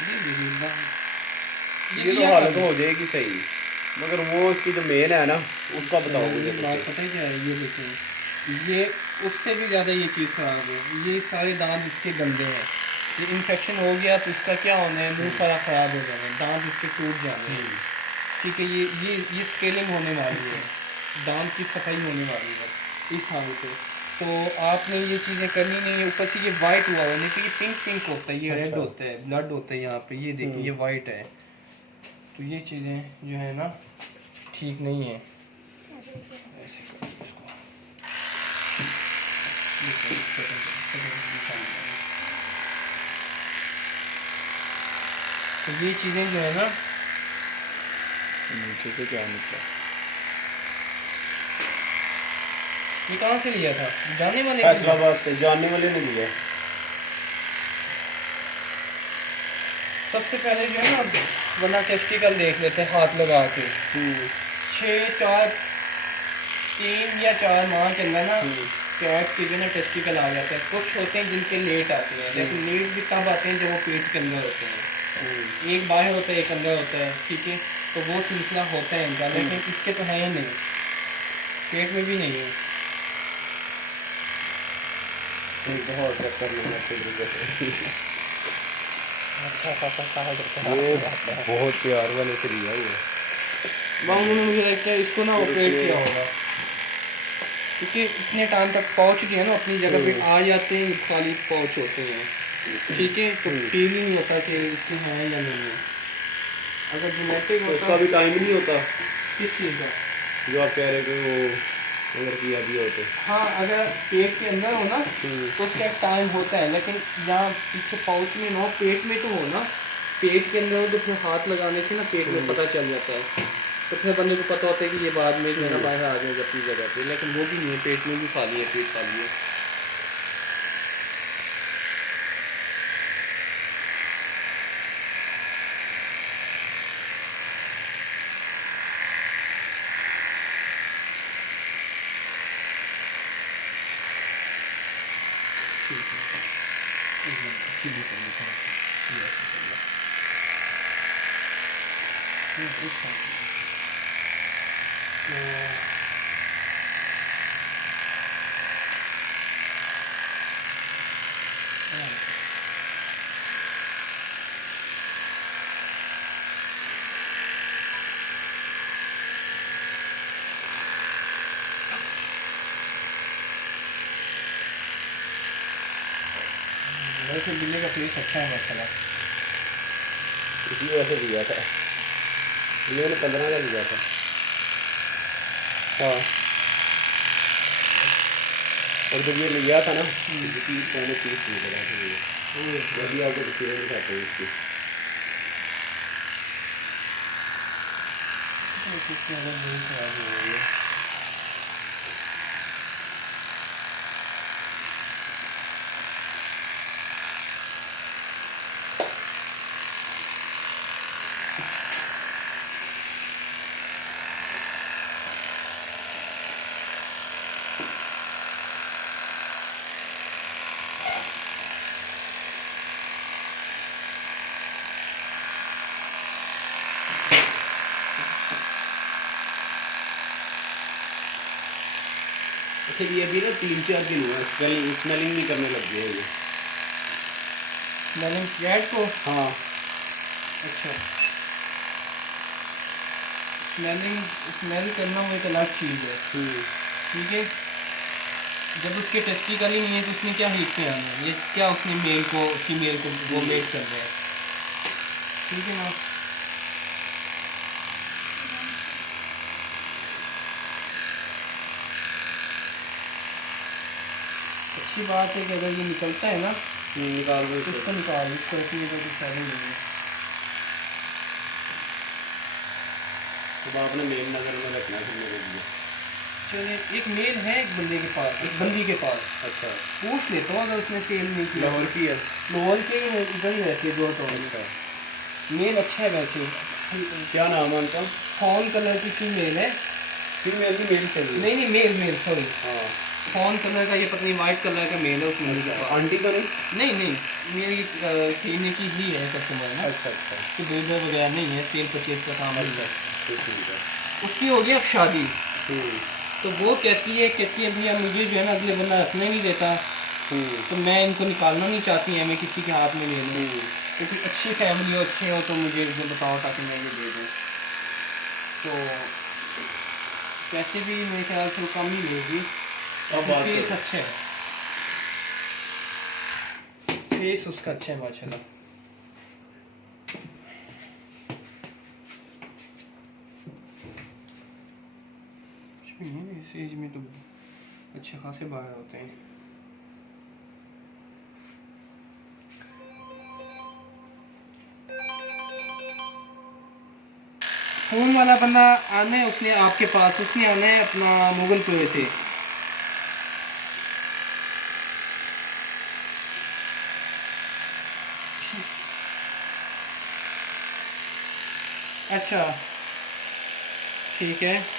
ये देखिए ये तो हालत हो जाएगी सही, मगर वो उसकी जो मेन है ना उसका बताओ मुझे मेन बात कुछ। पता है क्या है, ये देखिए ये उससे भी ज़्यादा ये चीज़ ख़राब है, ये सारे दांत इसके गंदे हैं, ये इन्फेक्शन हो गया तो इसका क्या होना है, मुंह सारा ख़राब हो जाना है, दांत इसके टूट जाने हैं। ठीक है, ये स्केलिंग होने वाली है, दांत की सफाई होने वाली है इस हाल पे। तो आपने ये चीज़ें करनी नहीं है, ऊपर से ये वाइट हुआ है, नहीं तो ये पिंक पिंक होता है, ये रेड अच्छा। होता है, ब्लड होता है यहाँ पे, ये देखिए ये वाइट है। तो ये चीज़ें जो है ना ठीक नहीं है। ऐसे करो इसको, ये करो, तो ये चीज़ें जो है ना, नीचे से क्या निकला? ये कहाँ से लिया था, जाने वाले के लिए? फैसलाबाद से जानने वाले ने लिया। सबसे पहले जो है ना, वरना टेस्टिकल देख लेते हैं हाथ लगा के। 3 या 4 माह के अंदर ना कैट के जो है ना टेस्टिकल आ जाते हैं। कुछ होते हैं जिनके लेट आते हैं, लेकिन लेट भी तब आते हैं जब वो पेट के अंदर होते हैं। एक बाहर होता है एक अंदर होता है, ठीक है, तो वो सिलसिला होता है इनका, लेकिन इसके तो है ही नहीं, पेट में भी नहीं है। बहुत चक्कर लेना अच्छा खासा सहा करता ये है। बहुत प्यार वाले से लिया हुआ। उन्होंने मुझे लगता है इसको ना ऑपरेट किया होगा, क्योंकि इतने टाइम तक पाउच जो है ना अपनी जगह पे आ जाते हैं, खाली पाउच होते हैं, ठीक है, तो फील ही नहीं होता कि इसमें है या नहीं है। अगर जेनेटिक तो होता उसका भी टाइम नहीं होता किस चीज़ का? जो आप कह रहे थे वो अगर किया दिया हो तो। हाँ, अगर पेट के अंदर हो ना तो उसका एक टाइम होता है, लेकिन यहाँ पीछे पाउच में ना हो, पेट में तो हो ना, पेट के अंदर हो तो फिर हाथ लगाने से ना पेट में पता चल जाता है, तो फिर बंदे को पता होता है कि ये बाद में जो है ना बाहर आ जाएगा अपनी जगह पे, लेकिन वो भी नहीं है, पेट में भी खाली है, पेट खाली है। वैसे बिल्ली का फेस अच्छा है माशाल्लाह। इसी वजह से लिया था, मैंने 15 का लिया था। हाँ, और जब ये लिया था ना मैंने 30 निकला था, अभी आपको तस्वीरें दिखाते हैं इसकी। फिर ये भी ना 3-4 दिन हुआ स्मेलिंग नहीं करने लग गया ये। मैंने कैट को, हाँ, अच्छा, स्मेल करना वो एक अलग चीज़ है, ठीक है। जब उसके टेस्टिकल ही नहीं है तो उसने क्या हीट पे आना है, ये क्या उसने मेल को फीमेल को वो मेट कर रहे हैं, ठीक है ना। अच्छी बात है कि अगर ये निकलता है ना निकाल दो तो इसको निकाल, इसको ऐसी जगह कुछ फायदा नहीं है। तो आपने मेन नज़र में रखना है मेरे लिए। चलिए, एक मेल है एक बंदे के पास, एक बंदी के पास, अच्छा, पूछ लेता हूँ अगर उसने सेल नहीं किया। लाहौर की है? लाहौर के ही इधर ही रहती है, दो टोन का। मेल अच्छा है वैसे। क्या नाम है उनका? फॉन कलर की फीमेल है। फीमेल की मेल चाहिए? नहीं नहीं, मेल मेल सॉरी, हाँ, फॉन कलर का, ये पता नहीं वाइट कलर का मेल है उसमें। आंटी तो नहीं? नहीं नहीं, मेरी क्लिनिक ही है कस्टमर ना। अच्छा अच्छा। तो बिल्डर वगैरह नहीं है, सेल परचेज का काम नहीं है। तो ठीक है। उसकी हो गई अब शादी। हम्म तो वो कहती है भैया मुझे जो है ना अगले बंदा रखने नहीं देता, तो मैं इनको निकालना नहीं चाहती है, मैं किसी के हाथ में ले लूँ। क्योंकि अच्छी फैमिली हो, अच्छे हो, तो मुझे इसे बताओ ताकि मैं ये दे दूँ। तो पैसे भी मेरे ख्याल से वो कम ही लेगी। अब बात फेस करो। अच्छा है, फेस उसका अच्छा है माशाल्लाह। कुछ भी नहीं, इस एज में तो अच्छे खासे बाहर होते हैं। फोन वाला बंदा आना है, उसने आपके पास, उसने आना है अपना मुगल पे से। अच्छा ठीक है।